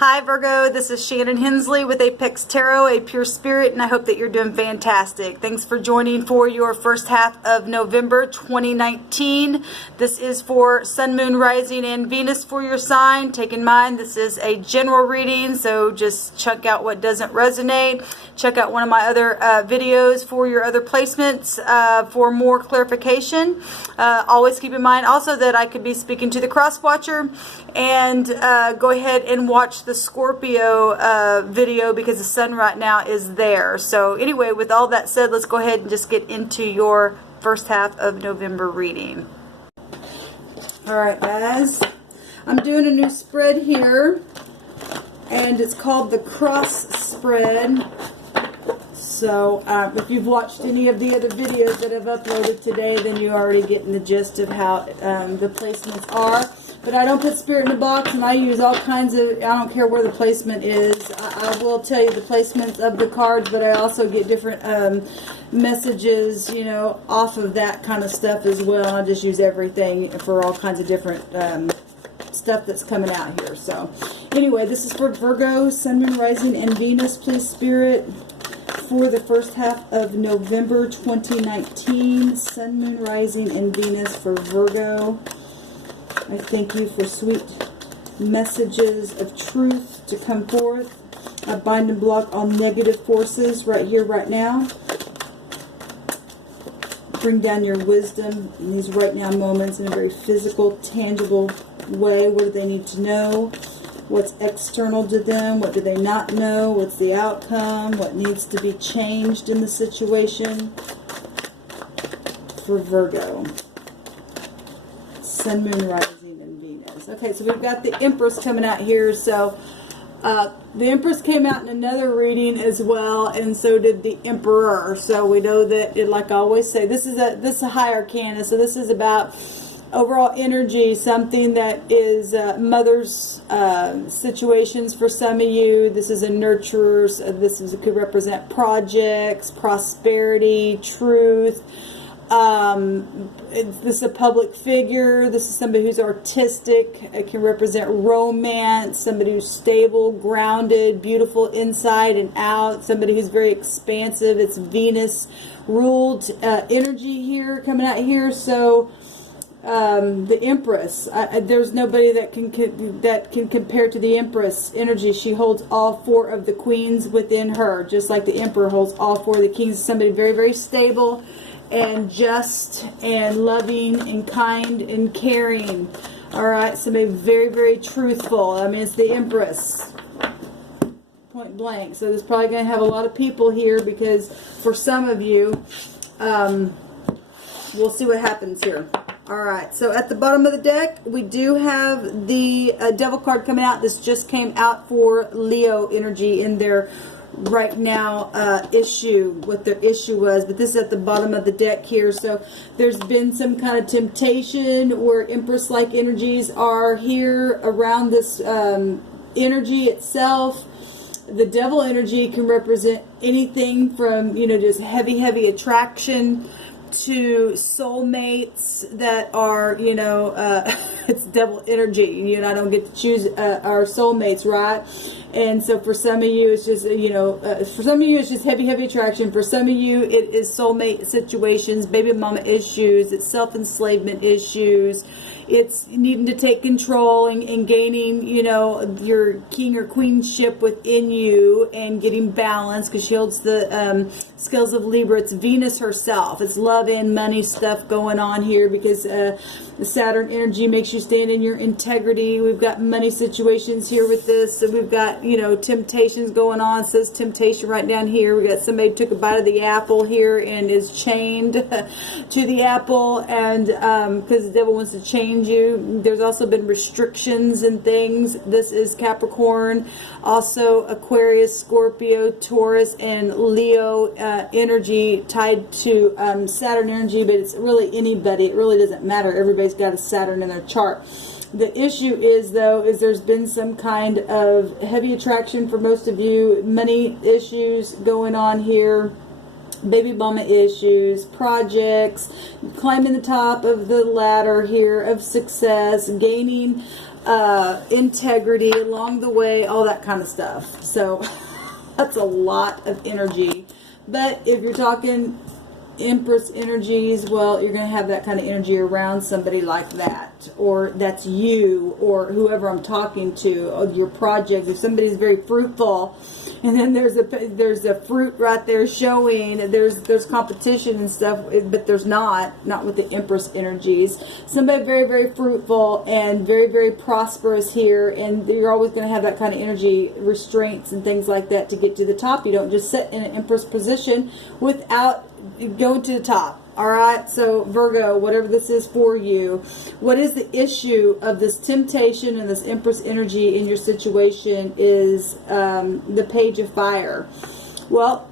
Hi Virgo, this is Shannon Hensley with Apex Tarot, a pure spirit, and I hope that you're doing fantastic. Thanks for joining for your first half of November 2019. This is for Sun, Moon, Rising, and Venus for your sign. Take in mind, this is a general reading, so just check out what doesn't resonate. Check out one of my other videos for your other placements for more clarification. Always keep in mind also that I could be speaking to the cross watcher, and go ahead and watch the Scorpio video because the sun right now is there. So anyway, with all that said, let's go ahead and just get into your first half of November reading. Alright guys, I'm doing a new spread here, and it's called the cross spread. So if you've watched any of the other videos that I've uploaded today, then you're already getting the gist of how the placements are. But I don't put spirit in the box, and I use all kinds of, I don't care where the placement is. I will tell you the placements of the cards, but I also get different messages, you know, off of that kind of stuff as well. I just use everything for all kinds of different stuff that's coming out here. So anyway, this is for Virgo, Sun, Moon, Rising, and Venus. Please, Spirit, for the first half of November 2019, Sun, Moon, Rising, and Venus for Virgo. I thank you for sweet messages of truth to come forth. I bind and block all negative forces right here, right now. Bring down your wisdom in these right now moments in a very physical, tangible way. What do they need to know? What's external to them? What do they not know? What's the outcome? What needs to be changed in the situation? For Virgo, Sun, Moon, Rising, and Venus. Okay, so we've got the Empress coming out here. So the Empress came out in another reading as well, and so did the Emperor. So we know that, like I always say, this is a high arcana. So this is about overall energy, something that is mother's situations for some of you. This is a nurturer. This could represent projects, prosperity, truth. This is a public figure. This is somebody who's artistic. It can represent romance, somebody who's stable, grounded, beautiful inside and out, somebody who's very expansive. It's Venus ruled energy here coming out here. So the Empress, there's nobody that can compare to the Empress energy. She holds all four of the queens within her, just like the Emperor holds all four of the kings. Somebody very, very stable and just and loving and kind and caring. Alright, somebody very, very truthful. I mean, it's the Empress, point blank. So there's probably going to have a lot of people here, because for some of you, we'll see what happens here. Alright, so at the bottom of the deck, we do have the Devil card coming out. This just came out for Leo energy in their right now issue, what their issue was. But this is at the bottom of the deck here. So there's been some kind of temptation where Empress-like energies are here around this energy itself. The Devil energy can represent anything from, you know, just heavy attraction to soulmates that are, you know, it's Devil energy. You know, I don't get to choose our soulmates, right? And so for some of you, it's just, you know, for some of you, it's just heavy attraction. For some of you, it is soulmate situations, baby mama issues, it's self-enslavement issues. It's needing to take control and gaining, you know, your king or queenship within you and getting balance, because she holds the scales of Libra. It's Venus herself. It's love and money stuff going on here, because the Saturn energy makes you stand in your integrity. We've got money situations here with this. So we've got, you know, temptations going on. It says temptation right down here. We got somebody who took a bite of the apple here and is chained to the apple, and because the devil wants to change you. There's also been restrictions and things. This is Capricorn, also Aquarius, Scorpio, Taurus, and Leo energy tied to Saturn energy, but it's really anybody. It really doesn't matter. Everybody's got a Saturn in their chart. The issue is, though, is there's been some kind of heavy attraction for most of you, money issues going on here. baby mama issues, projects, climbing the top of the ladder here of success, gaining integrity along the way, all that kind of stuff. So that's a lot of energy. But if you're talking Empress energies, well, you're going to have that kind of energy around somebody like that, or that's you, or whoever I'm talking to, or your project. If somebody's very fruitful, and then there's a fruit right there showing, there's competition and stuff, but there's not with the Empress energies. Somebody very, very fruitful and very, very prosperous here, and you're always going to have that kind of energy, restraints and things like that to get to the top. You don't just sit in an Empress position without going to the top. All right, so Virgo, whatever this is for you, what is the issue of this temptation and this Empress energy in your situation is the Page of Fire. Well,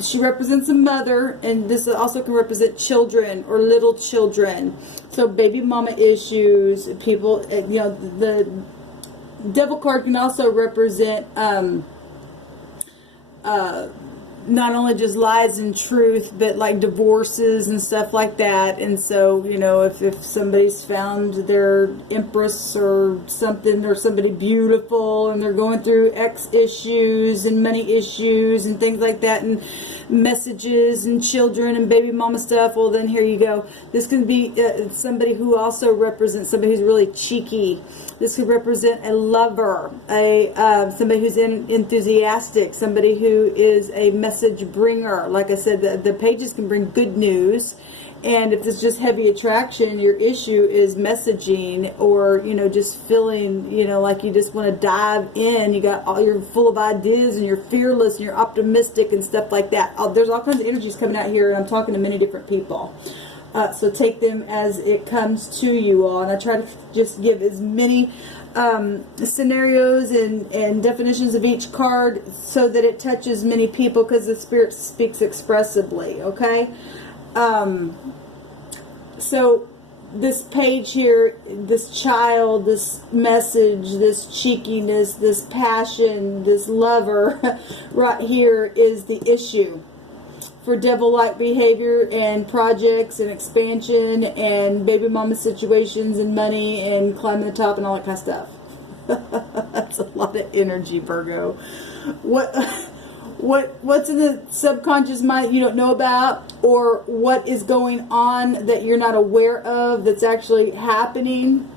she represents a mother, and this also can represent children or little children. So baby mama issues, people, you know, the Devil card can also represent not only just lies and truth, but like divorces and stuff like that. And so, you know, if somebody's found their Empress or something, or somebody beautiful, and they're going through X issues and money issues and things like that, and messages and children and baby mama stuff, well, then here you go. This can be somebody who also represents somebody who's really cheeky. This could represent a lover, somebody who's enthusiastic, somebody who is a message bringer. Like I said, the pages can bring good news. And if it's just heavy attraction, your issue is messaging, or, you know, just feeling, you know, like you just want to dive in. You're full of ideas, and you're fearless, and you're optimistic and stuff like that. There's all kinds of energies coming out here, and I'm talking to many different people. So take them as it comes to you all. And I try to just give as many scenarios and definitions of each card so that it touches many people, because the Spirit speaks expressively, okay? So this page here, this child, this message, this cheekiness, this passion, this lover right here is the issue for devil-like behavior and projects and expansion and baby mama situations and money and climbing the top and all that kind of stuff. That's a lot of energy, Virgo. What's in the subconscious mind you don't know about, or what is going on that you're not aware of that's actually happening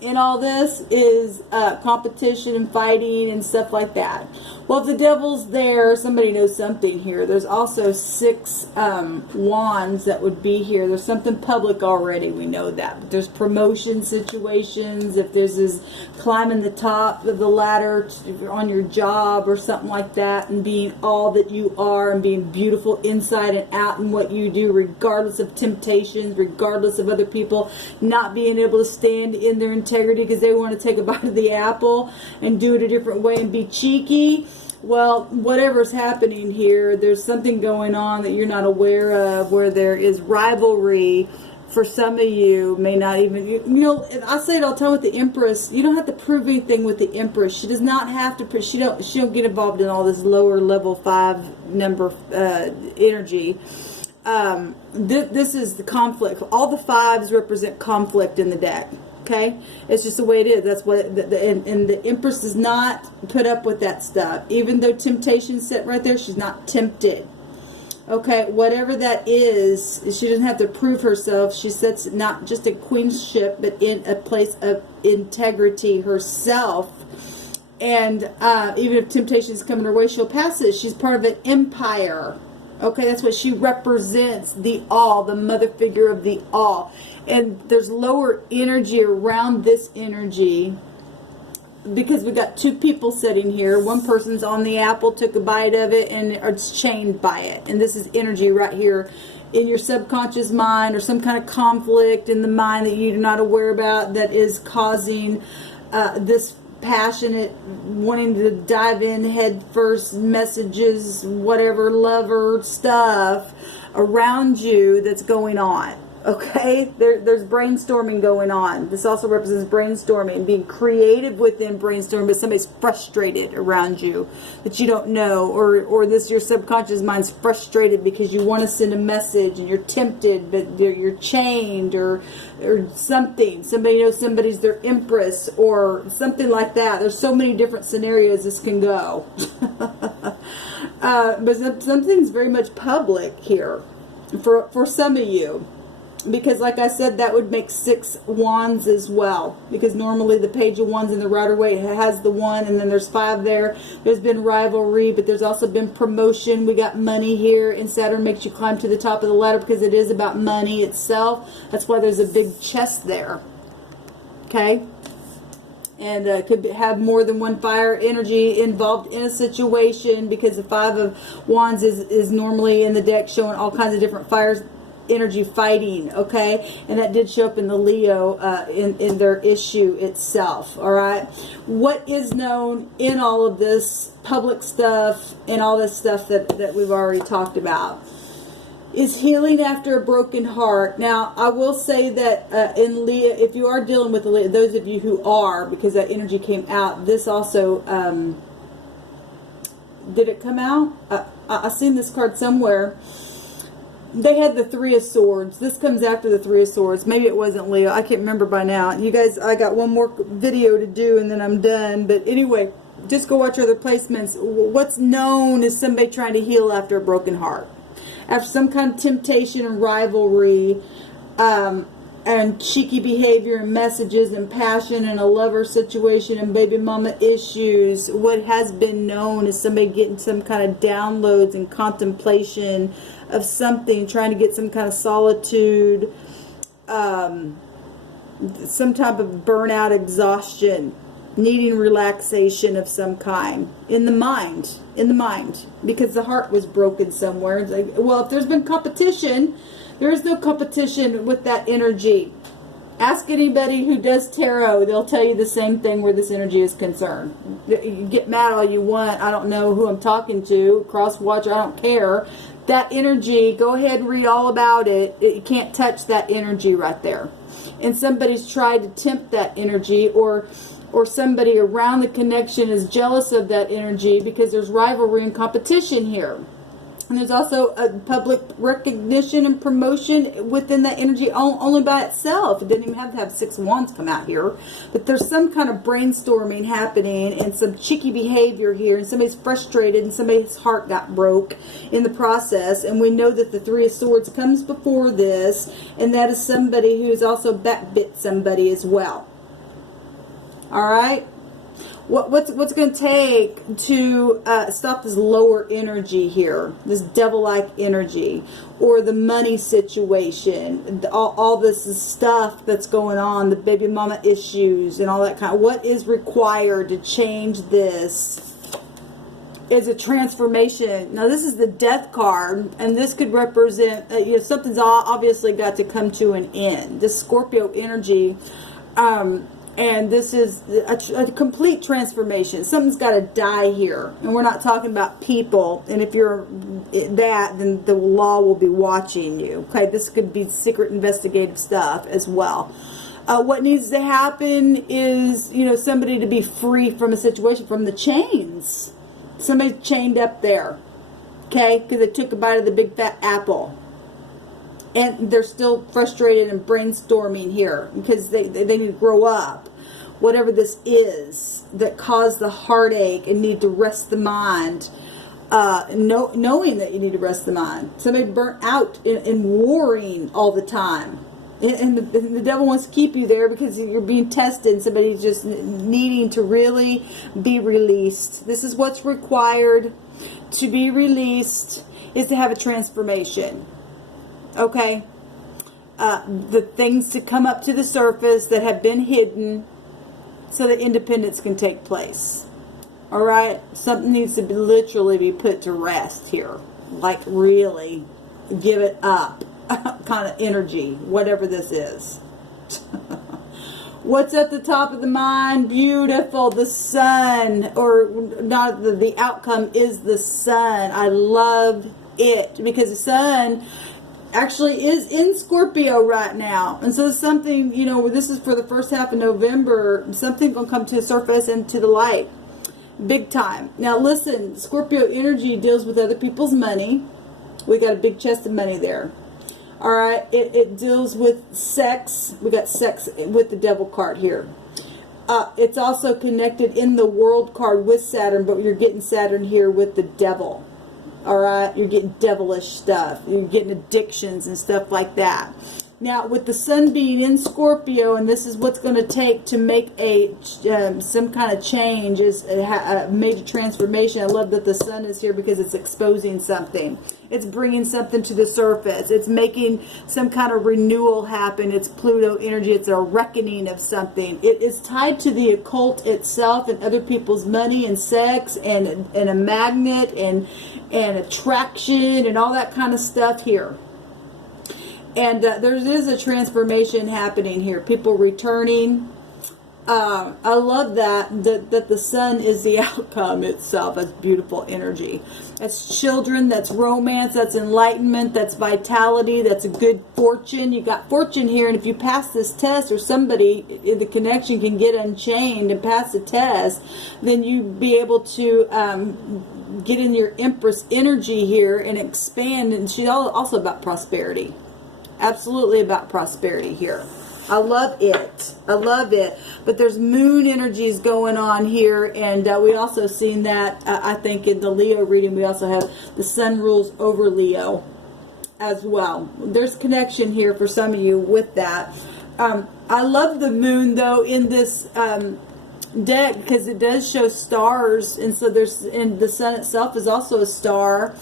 in all this is competition and fighting and stuff like that. Well, if the devil's there, somebody knows something here. There's also 6 wands that would be here. There's something public already, we know that. But there's promotion situations. If there's this climbing the top of the ladder on your job or something like that, and being all that you are and being beautiful inside and out in what you do, regardless of temptations, regardless of other people not being able to stand in their integrity because they want to take a bite of the apple and do it a different way and be cheeky. Well, whatever's happening here, there's something going on that you're not aware of, where there is rivalry. For some of you, may not even, you know, I say it all the time with the Empress, you don't have to prove anything with the Empress. She does not have to, she don't get involved in all this lower level 5 number energy. This is the conflict. All the 5s represent conflict in the deck. Okay, it's just the way it is. That's what, and the Empress does not put up with that stuff. Even though temptation's set right there, she's not tempted. Okay, whatever that is, she doesn't have to prove herself. She sits not just in queenship, but in a place of integrity herself. And even if temptation is coming her way, she'll pass it. She's part of an empire. Okay, that's what she represents, the all, the mother figure of the all. And there's lower energy around this energy because we got 2 people sitting here. One person's on the apple, took a bite of it, and it's chained by it. And this is energy right here in your subconscious mind, or some kind of conflict in the mind that you're not aware about that is causing this passionate, wanting to dive in head first, messages, whatever, lover stuff around you that's going on. Okay, there's brainstorming going on. This also represents brainstorming, being creative within brainstorming, but somebody's frustrated around you that you don't know, or this your subconscious mind's frustrated because you want to send a message and you're tempted, but you're chained, or something. Somebody knows somebody's their empress or something like that. There's so many different scenarios this can go. But something's very much public here for some of you. Because like I said, that would make 6 wands as well. Because normally the page of wands in the Rider-Waite has the 1, and then there's 5 there. There's been rivalry, but there's also been promotion. We got money here, and Saturn makes you climb to the top of the ladder because it is about money itself. That's why there's a big chest there. Okay? And could have more than one fire energy involved in a situation, because the 5 of wands is normally in the deck showing all kinds of different fires energy fighting, okay? And that did show up in the Leo in their issue itself. All right, what is known in all of this public stuff and all this stuff that we've already talked about is healing after a broken heart. Now, I will say that in Leo, if you are dealing with Leo, those of you who are, because that energy came out, this also did it come out? I've seen this card somewhere. They had the 3 of Swords. This comes after the 3 of Swords. Maybe it wasn't Leo. I can't remember by now. You guys, I got one more video to do and then I'm done. But anyway, just go watch other placements. What's known is somebody trying to heal after a broken heart. After some kind of temptation and rivalry, and cheeky behavior and messages and passion and a lover situation and baby mama issues, what has been known is somebody getting some kind of downloads and contemplation of something, trying to get some kind of solitude, some type of burnout, exhaustion, needing relaxation of some kind in the mind, because the heart was broken somewhere. It's like, well, if there's been competition, there is no competition with that energy. Ask anybody who does tarot. They'll tell you the same thing where this energy is concerned. You get mad all you want. I don't know who I'm talking to. Cross watch, I don't care. That energy, go ahead and read all about it. You can't touch that energy right there. And somebody's tried to tempt that energy, or somebody around the connection is jealous of that energy because there's rivalry and competition here. And there's also a public recognition and promotion within that energy only by itself. It doesn't even have to have 6 wands come out here. But there's some kind of brainstorming happening and some cheeky behavior here. And somebody's frustrated and somebody's heart got broke in the process. And we know that the 3 of Swords comes before this. And that is somebody who's also backbit somebody as well. All right? What's it going to take to stop this lower energy here, this devil-like energy, or the money situation, all this stuff that's going on, the baby mama issues and all that kind of, what is required to change this is a transformation. Now, this is the Death card, and this could represent, something's obviously got to come to an end. This Scorpio energy, and this is a complete transformation. Something's got to die here. And we're not talking about people. And if you're that, then the law will be watching you. Okay, this could be secret investigative stuff as well. What needs to happen is, somebody to be free from a situation, from the chains. Somebody's chained up there. Okay, because they took a bite of the big fat apple. And they're still frustrated and brainstorming here because they need to grow up. Whatever this is that caused the heartache and need to rest the mind, knowing that you need to rest the mind. Somebody burnt out in warring all the time. And the devil wants to keep you there because you're being tested. Somebody's just needing to really be released. This is what's required to be released, is to have a transformation. Okay, the things to come up to the surface that have been hidden so that independence can take place. All right, something needs to literally be put to rest here, like really give it up kind of energy, whatever this is. What's at the top of the mind? Beautiful. The sun, or not, the outcome is the sun. I love it because the sun actually is in Scorpio right now. And so something, you know, this is for the first half of November, something going to come to the surface and to the light. Big time. Now listen, Scorpio energy deals with other people's money. We got a big chest of money there. All right. It deals with sex. We got sex with the devil card here. It's also connected in the world card with Saturn, but you're getting Saturn here with the devil. All right. You're getting devilish stuff. You're getting addictions and stuff like that. Now, with the sun being in Scorpio, and this is what's going to take to make a some kind of change, is a major transformation. I love that the sun is here because it's exposing something. It's bringing something to the surface. It's making some kind of renewal happen. It's Pluto energy. It's a reckoning of something. It is tied to the occult itself and other people's money and sex and a magnet and attraction and all that kind of stuff here. And there is a transformation happening here. People returning. I love that the sun is the outcome itself. That's beautiful energy. That's children. That's romance. That's enlightenment. That's vitality. That's a good fortune. You got fortune here. And if you pass this test, or somebody in the connection can get unchained and pass the test, then you'd be able to get in your Empress energy here and expand. And she's also about prosperity. Absolutely about prosperity here. I love it. I love it. But there's moon energies going on here. And we also seen that, I think, in the Leo reading. We also have the sun rules over Leo as well. There's connection here for some of you with that. I love the moon, though, in this deck because it does show stars. And so and the sun itself is also a star.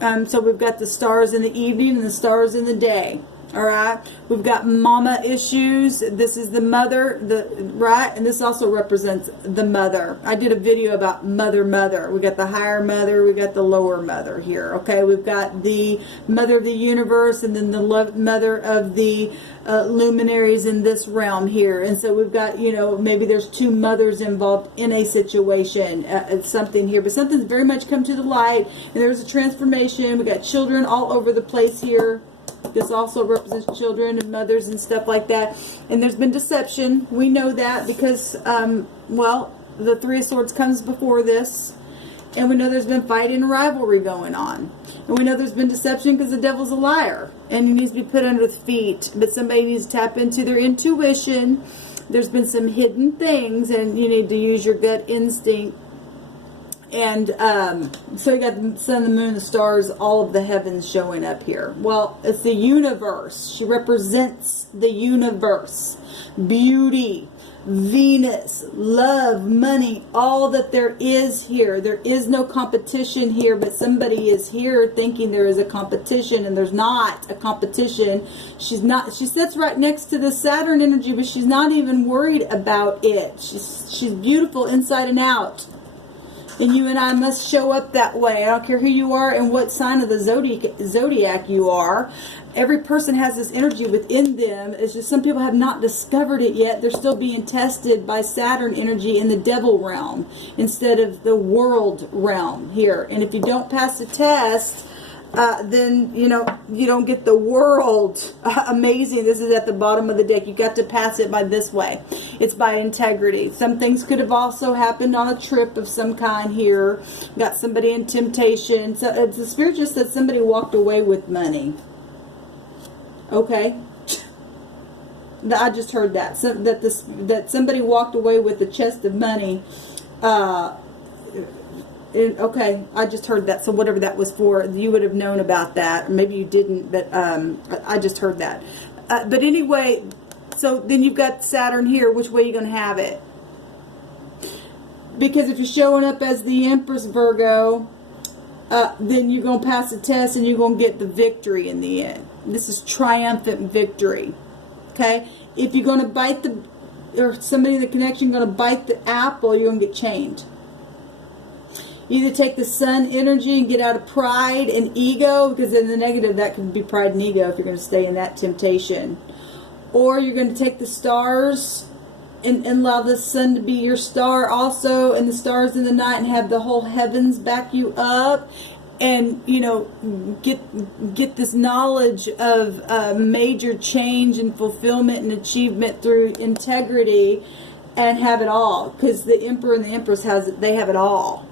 So we've got the stars in the evening and the stars in the day. All right, we've got mama issues. This is the mother, right? And this also represents the mother. I did a video about mother. We got the higher mother, we got the lower mother here. Okay, we've got the mother of the universe, and then the mother of the luminaries in this realm here. And so we've got, you know, maybe there's two mothers involved in a situation, something here, but something's very much come to the light, and there's a transformation. We got children all over the place here. This also represents children and mothers and stuff like that. And there's been deception. We know that because, well, the Three of Swords comes before this. And we know there's been fighting and rivalry going on. And we know there's been deception because the devil's a liar. And he needs to be put under the feet. But somebody needs to tap into their intuition. There's been some hidden things. And you need to use your gut instinct. And so you got the sun, the moon, the stars, all of the heavens showing up here. Well, it's the universe. She represents the universe. Beauty, Venus, love, money, all that there is here. There is no competition here, but somebody is here thinking there is a competition, and there's not a competition. She's not. She sits right next to the Saturn energy, but she's not even worried about it. She's beautiful inside and out. And you and I must show up that way. I don't care who you are and what sign of the zodiac you are. Every person has this energy within them. It's just some people have not discovered it yet. They're still being tested by Saturn energy in the devil realm instead of the world realm here. And if you don't pass the test, then, you know, you don't get the world. Amazing. This is at the bottom of the deck. You got to pass it by this way. It's by integrity. Some things could have also happened on a trip of some kind here. Got somebody in temptation. So the spirit just said somebody walked away with money. Okay. I just heard that. So that somebody walked away with a chest of money. Okay, I just heard that. So whatever that was for, you would have known about that. Or maybe you didn't, but I just heard that. But anyway, so then you've got Saturn here. Which way are you going to have it? Because if you're showing up as the Empress Virgo, then you're going to pass the test and you're going to get the victory in the end. This is triumphant victory. Okay? If you're going to bite or somebody in the connection going to bite the apple, you're going to get chained. Either take the sun energy and get out of pride and ego, because in the negative that could be pride and ego if you're going to stay in that temptation. Or you're going to take the stars and allow the sun to be your star also, and the stars in the night, and have the whole heavens back you up. and you know, get this knowledge of major change and fulfillment and achievement through integrity, and have it all, because the Emperor and the Empress they have it all.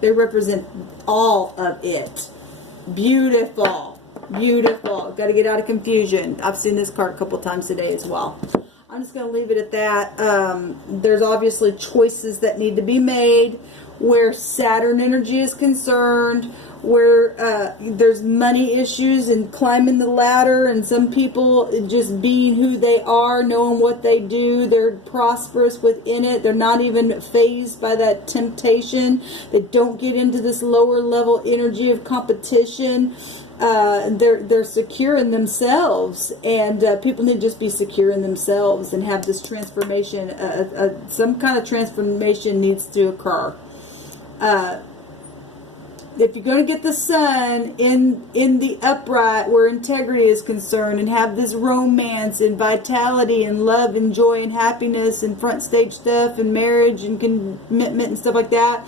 They represent all of it. Beautiful, beautiful. Got to get out of confusion. I've seen this card a couple times today as well. I'm just going to leave it at that. There's obviously choices that need to be made where Saturn energy is concerned, where there's money issues and climbing the ladder, and some people just being who they are, knowing what they do, they're prosperous within it. They're not even fazed by that temptation. They don't get into this lower level energy of competition. They're secure in themselves, and people need to just be secure in themselves and have this transformation. Some kind of transformation needs to occur. If you're going to get the sun in the upright where integrity is concerned, and have this romance and vitality and love and joy and happiness and front stage stuff and marriage and commitment and stuff like that,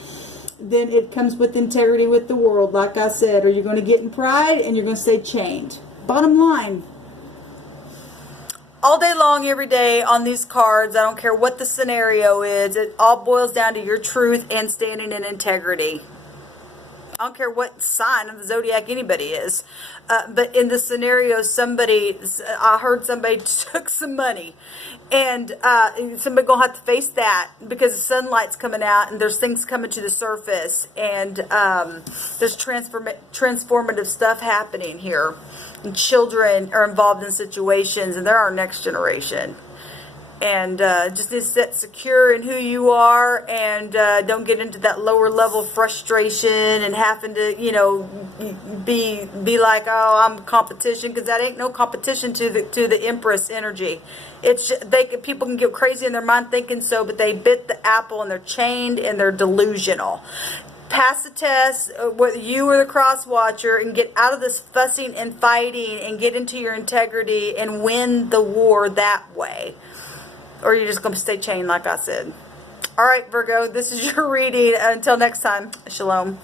then it comes with integrity with the world, like I said, or you're going to get in pride and you're going to stay chained. Bottom line. All day long, every day on these cards, I don't care what the scenario is, it all boils down to your truth and standing in integrity. I don't care what sign of the zodiac anybody is. But in the scenario, I heard somebody took some money. And somebody going to have to face that, because the sunlight's coming out and there's things coming to the surface. And there's transformative stuff happening here. And children are involved in situations, and they're our next generation. And just need to sit secure in who you are, and don't get into that lower level frustration and having to, you know, be like, oh, I'm competition, because that ain't no competition to the Empress energy. It's just, people can get crazy in their mind thinking so, but they bit the apple and they're chained and they're delusional. Pass the test, whether you or the cross watcher, and get out of this fussing and fighting and get into your integrity and win the war that way. Or you're just going to stay chained, like I said. All right, Virgo, this is your reading. Until next time, shalom.